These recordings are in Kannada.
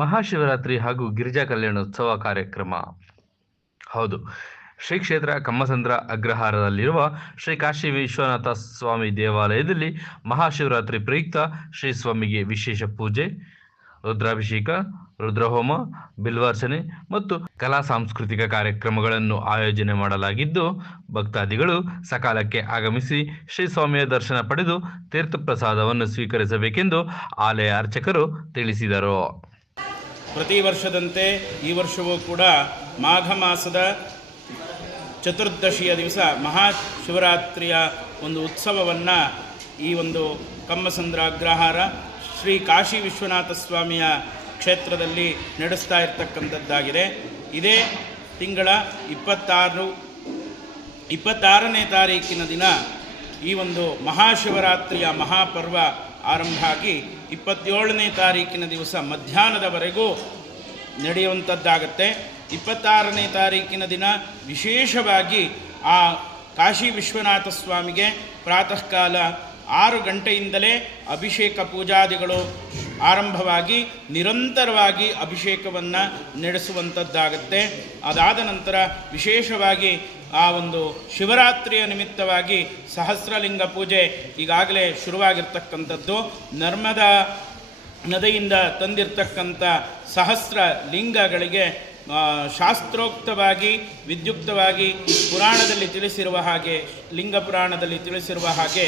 ಮಹಾಶಿವರಾತ್ರಿ ಹಾಗೂ ಗಿರಿಜಾ ಕಲ್ಯಾಣೋತ್ಸವ ಕಾರ್ಯಕ್ರಮ. ಹೌದು, ಶ್ರೀ ಕ್ಷೇತ್ರ ಕಮ್ಮಸಂದ್ರ ಅಗ್ರಹಾರದಲ್ಲಿರುವ ಶ್ರೀ ಕಾಶಿ ವಿಶ್ವನಾಥ ಸ್ವಾಮಿ ದೇವಾಲಯದಲ್ಲಿ ಮಹಾಶಿವರಾತ್ರಿ ಪ್ರಯುಕ್ತ ಶ್ರೀ ಸ್ವಾಮಿಗೆ ವಿಶೇಷ ಪೂಜೆ, ರುದ್ರಾಭಿಷೇಕ, ರುದ್ರಹೋಮ, ಬಿಲ್ವಾರ್ಚನೆ ಮತ್ತು ಕಲಾ ಸಾಂಸ್ಕೃತಿಕ ಕಾರ್ಯಕ್ರಮಗಳನ್ನು ಆಯೋಜನೆ ಮಾಡಲಾಗಿದ್ದು, ಭಕ್ತಾದಿಗಳು ಸಕಾಲಕ್ಕೆ ಆಗಮಿಸಿ ಶ್ರೀ ಸ್ವಾಮಿಯ ದರ್ಶನ ಪಡೆದು ತೀರ್ಥಪ್ರಸಾದವನ್ನು ಸ್ವೀಕರಿಸಬೇಕೆಂದು ಆಲಯ ಅರ್ಚಕರು ತಿಳಿಸಿದರು. ಪ್ರತಿ ವರ್ಷದಂತೆ ಈ ವರ್ಷವೂ ಕೂಡ ಮಾಘ ಮಾಸದ ಚತುರ್ದಶಿಯ ದಿವಸ ಮಹಾಶಿವರಾತ್ರಿಯ ಒಂದು ಉತ್ಸವವನ್ನು ಈ ಒಂದು ಕಮ್ಮಸಂದ್ರ ಅಗ್ರಹಾರ ಶ್ರೀ ಕಾಶಿ ವಿಶ್ವನಾಥ ಸ್ವಾಮಿಯ ಕ್ಷೇತ್ರದಲ್ಲಿ ನಡೆಸ್ತಾ ಇರತಕ್ಕಂಥದ್ದಾಗಿದೆ. ಇದೇ ತಿಂಗಳ 26ನೇ ತಾರೀಕಿನ ದಿನ ಈ ಒಂದು ಮಹಾಶಿವರಾತ್ರಿಯ ಮಹಾಪರ್ವ ಆರಂಭ ಆಗಿ 27ನೇ ತಾರೀಕಿನ ದಿವಸ ಮಧ್ಯಾಹ್ನದವರೆಗೂ ನಡೆಯುವಂಥದ್ದಾಗತ್ತೆ. 26ನೇ ತಾರೀಕಿನ ದಿನ ವಿಶೇಷವಾಗಿ ಆ ಕಾಶಿ ವಿಶ್ವನಾಥ ಸ್ವಾಮಿಗೆ ಪ್ರಾತಃ ಕಾಲ 6 ಗಂಟೆಯಿಂದಲೇ ಅಭಿಷೇಕ ಪೂಜಾದಿಗಳು ಆರಂಭವಾಗಿ ನಿರಂತರವಾಗಿ ಅಭಿಷೇಕವನ್ನು ನಡೆಸುವಂಥದ್ದಾಗತ್ತೆ. ಅದಾದ ನಂತರ ವಿಶೇಷವಾಗಿ ಆ ಒಂದು ಶಿವರಾತ್ರಿಯ ನಿಮಿತ್ತವಾಗಿ ಸಹಸ್ರಲಿಂಗ ಪೂಜೆ ಈಗಾಗಲೇ ಶುರುವಾಗಿರ್ತಕ್ಕಂಥದ್ದು. ನರ್ಮದಾ ನದಿಯಿಂದ ತಂದಿರತಕ್ಕಂಥ ಸಹಸ್ರ ಲಿಂಗಗಳಿಗೆ ಶಾಸ್ತ್ರೋಕ್ತವಾಗಿ ವಿದ್ಯುಕ್ತವಾಗಿ ಪುರಾಣದಲ್ಲಿ ತಿಳಿಸಿರುವ ಹಾಗೆ, ಲಿಂಗ ಪುರಾಣದಲ್ಲಿ ತಿಳಿಸಿರುವ ಹಾಗೆ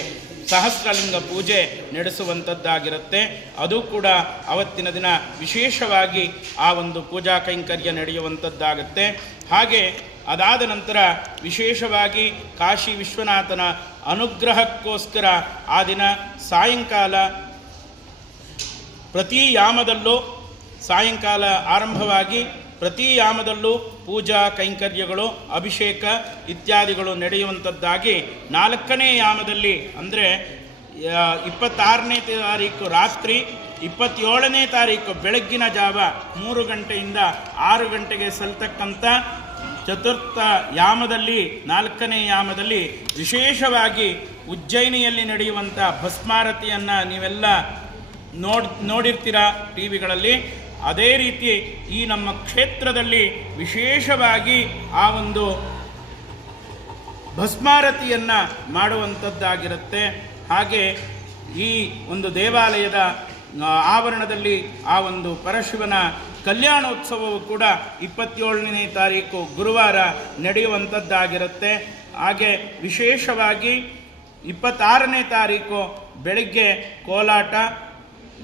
ಸಹಸ್ರಲಿಂಗ ಪೂಜೆ ನಡೆಸುವಂಥದ್ದಾಗಿರುತ್ತೆ. ಅದು ಕೂಡ ಅವತ್ತಿನ ದಿನ ವಿಶೇಷವಾಗಿ ಆ ಒಂದು ಪೂಜಾ ಕೈಂಕರ್ಯ ನಡೆಯುವಂಥದ್ದಾಗತ್ತೆ. ಹಾಗೆ ಅದಾದ ನಂತರ ವಿಶೇಷವಾಗಿ ಕಾಶಿ ವಿಶ್ವನಾಥನ ಅನುಗ್ರಹಕ್ಕೋಸ್ಕರ ಆ ದಿನ ಸಾಯಂಕಾಲ ಪ್ರತಿ ಯಾಮದಲ್ಲೂ ಸಾಯಂಕಾಲ ಆರಂಭವಾಗಿ ಪ್ರತಿ ಯಾಮದಲ್ಲೂ ಪೂಜಾ ಕೈಂಕರ್ಯಗಳು, ಅಭಿಷೇಕ ಇತ್ಯಾದಿಗಳು ನಡೆಯುವಂಥದ್ದಾಗಿ 4ನೇ ಯಾಮದಲ್ಲಿ ಅಂದರೆ 26ನೇ ತಾರೀಕು ರಾತ್ರಿ 27ನೇ ತಾರೀಕು ಬೆಳಗ್ಗಿನ ಜಾವ 3 ಗಂಟೆಯಿಂದ 6 ಗಂಟೆಗೆ ಸಲ್ತಕ್ಕಂಥ ಚತುರ್ಥ ಯಾಮದಲ್ಲಿ 4ನೇ ಯಾಮದಲ್ಲಿ ವಿಶೇಷವಾಗಿ ಉಜ್ಜಯಿನಿಯಲ್ಲಿ ನಡೆಯುವಂಥ ಭಸ್ಮಾರತಿಯನ್ನು ನೀವೆಲ್ಲ ನೋಡಿರ್ತೀರ ಟಿ ವಿಗಳಲ್ಲಿ. ಅದೇ ರೀತಿ ಈ ನಮ್ಮ ಕ್ಷೇತ್ರದಲ್ಲಿ ವಿಶೇಷವಾಗಿ ಆ ಒಂದು ಭಸ್ಮಾರತಿಯನ್ನು ಮಾಡುವಂಥದ್ದಾಗಿರುತ್ತೆ. ಹಾಗೆ ಈ ಒಂದು ದೇವಾಲಯದ ಆವರಣದಲ್ಲಿ ಆ ಒಂದು ಪರಶಿವನ ಕಲ್ಯಾಣೋತ್ಸವವು ಕೂಡ 27ನೇ ತಾರೀಕು ಗುರುವಾರ ನಡೆಯುವಂಥದ್ದಾಗಿರುತ್ತೆ. ಹಾಗೆ ವಿಶೇಷವಾಗಿ 26ನೇ ತಾರೀಕು ಬೆಳಗ್ಗೆ ಕೋಲಾಟ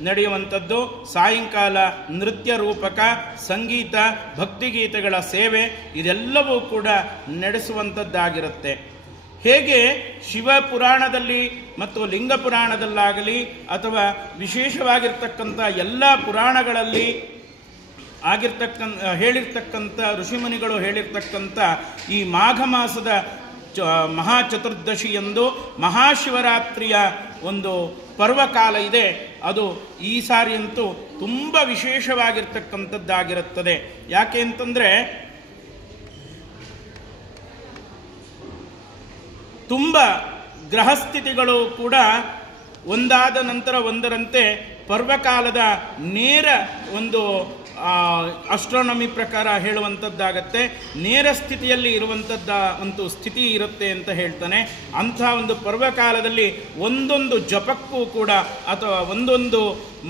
ನಡೆಯುವಂಥದ್ದು, ಸಾಯಂಕಾಲ ನೃತ್ಯ ರೂಪಕ, ಸಂಗೀತ, ಭಕ್ತಿಗೀತೆಗಳ ಸೇವೆ ಇದೆಲ್ಲವೂ ಕೂಡ ನಡೆಸುವಂಥದ್ದಾಗಿರುತ್ತೆ. ಹೇಗೆ ಶಿವ ಪುರಾಣದಲ್ಲಿ ಮತ್ತು ಲಿಂಗ ಪುರಾಣದಲ್ಲಾಗಲಿ ಅಥವಾ ವಿಶೇಷವಾಗಿರ್ತಕ್ಕಂಥ ಎಲ್ಲ ಪುರಾಣಗಳಲ್ಲಿ ಹೇಳಿರ್ತಕ್ಕಂಥ ಋಷಿಮುನಿಗಳು ಹೇಳಿರ್ತಕ್ಕಂಥ ಈ ಮಾಘ ಮಾಸದ ಮಹಾಚತುರ್ದಶಿಯಂದು ಮಹಾಶಿವರಾತ್ರಿಯ ಒಂದು ಪರ್ವಕಾಲ ಇದೆ. ಅದು ಈ ಸಾರಿಯಂತೂ ತುಂಬ ವಿಶೇಷವಾಗಿರ್ತಕ್ಕಂಥದ್ದಾಗಿರುತ್ತದೆ. ಯಾಕೆ ಅಂತಂದರೆ ತುಂಬ ಗ್ರಹಸ್ಥಿತಿಗಳು ಕೂಡ ಒಂದಾದ ನಂತರ ಒಂದರಂತೆ ಪರ್ವಕಾಲದ ನೇರ ಒಂದು ಅಸ್ಟ್ರಾನಮಿ ಪ್ರಕಾರ ಹೇಳುವಂಥದ್ದಾಗತ್ತೆ. ನೇರ ಸ್ಥಿತಿಯಲ್ಲಿ ಇರುವಂಥದ್ದ ಒಂದು ಸ್ಥಿತಿ ಇರುತ್ತೆ ಅಂತ ಹೇಳ್ತಾನೆ. ಅಂಥ ಒಂದು ಪರ್ವಕಾಲದಲ್ಲಿ ಒಂದೊಂದು ಜಪಕ್ಕೂ ಕೂಡ ಅಥವಾ ಒಂದೊಂದು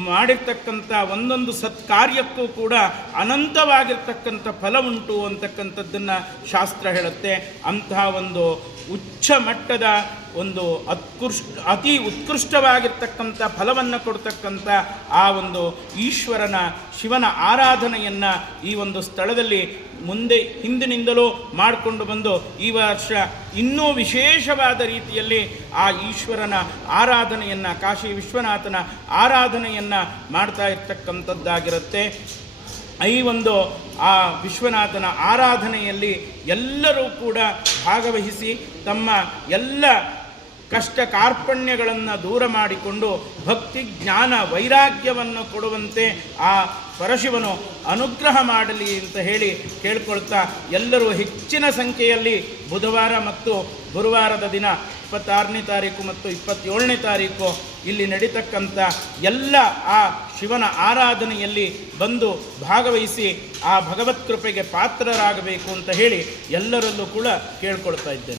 ಮಾಡಿರ್ತಕ್ಕಂಥ ಒಂದೊಂದು ಸತ್ಕಾರ್ಯಕ್ಕೂ ಕೂಡ ಅನಂತವಾಗಿರ್ತಕ್ಕಂಥ ಫಲ ಉಂಟು ಅಂತಕ್ಕಂಥದ್ದನ್ನು ಶಾಸ್ತ್ರ ಹೇಳುತ್ತೆ. ಅಂತಹ ಒಂದು ಉಚ್ಚ ಮಟ್ಟದ ಒಂದು ಅತಿ ಉತ್ಕೃಷ್ಟವಾಗಿರ್ತಕ್ಕಂಥ ಫಲವನ್ನು ಕೊಡ್ತಕ್ಕಂಥ ಆ ಒಂದು ಈಶ್ವರನ ಶಿವನ ಆರಾಧನೆಯನ್ನು ಈ ಒಂದು ಸ್ಥಳದಲ್ಲಿ ಹಿಂದಿನಿಂದಲೂ ಮಾಡಿಕೊಂಡು ಬಂದು ಈ ವರ್ಷ ಇನ್ನೂ ವಿಶೇಷವಾದ ರೀತಿಯಲ್ಲಿ ಆ ಈಶ್ವರನ ಆರಾಧನೆಯನ್ನು, ಕಾಶಿ ವಿಶ್ವನಾಥನ ಆರಾಧನೆಯನ್ನು ಮಾಡ್ತಾ ಇರ್ತಕ್ಕಂಥದ್ದಾಗಿರುತ್ತೆ. ಈ ಒಂದು ಆ ವಿಶ್ವನಾಥನ ಆರಾಧನೆಯಲ್ಲಿ ಎಲ್ಲರೂ ಕೂಡ ಭಾಗವಹಿಸಿ ತಮ್ಮ ಎಲ್ಲ ಕಷ್ಟ ಕಾರ್ಪಣ್ಯಗಳನ್ನು ದೂರ ಮಾಡಿಕೊಂಡು ಭಕ್ತಿ ಜ್ಞಾನ ವೈರಾಗ್ಯವನ್ನು ಕೊಡುವಂತೆ ಆ ಪರಶಿವನು ಅನುಗ್ರಹ ಮಾಡಲಿ ಅಂತ ಹೇಳಿ ಕೇಳ್ಕೊಳ್ತಾ, ಎಲ್ಲರೂ ಹೆಚ್ಚಿನ ಸಂಖ್ಯೆಯಲ್ಲಿ ಬುಧವಾರ ಮತ್ತು ಗುರುವಾರದ ದಿನ 26ನೇ ತಾರೀಕು ಮತ್ತು 27ನೇ ತಾರೀಕು ಇಲ್ಲಿ ನಡೀತಕ್ಕಂಥ ಎಲ್ಲ ಆ ಶಿವನ ಆರಾಧನೆಯಲ್ಲಿ ಬಂದು ಭಾಗವಹಿಸಿ ಆ ಭಗವತ್ ಕೃಪೆಗೆ ಪಾತ್ರರಾಗಬೇಕು ಅಂತ ಹೇಳಿ ಎಲ್ಲರಲ್ಲೂ ಕೂಡ ಕೇಳ್ಕೊಳ್ತಾ ಇದ್ದೇನೆ.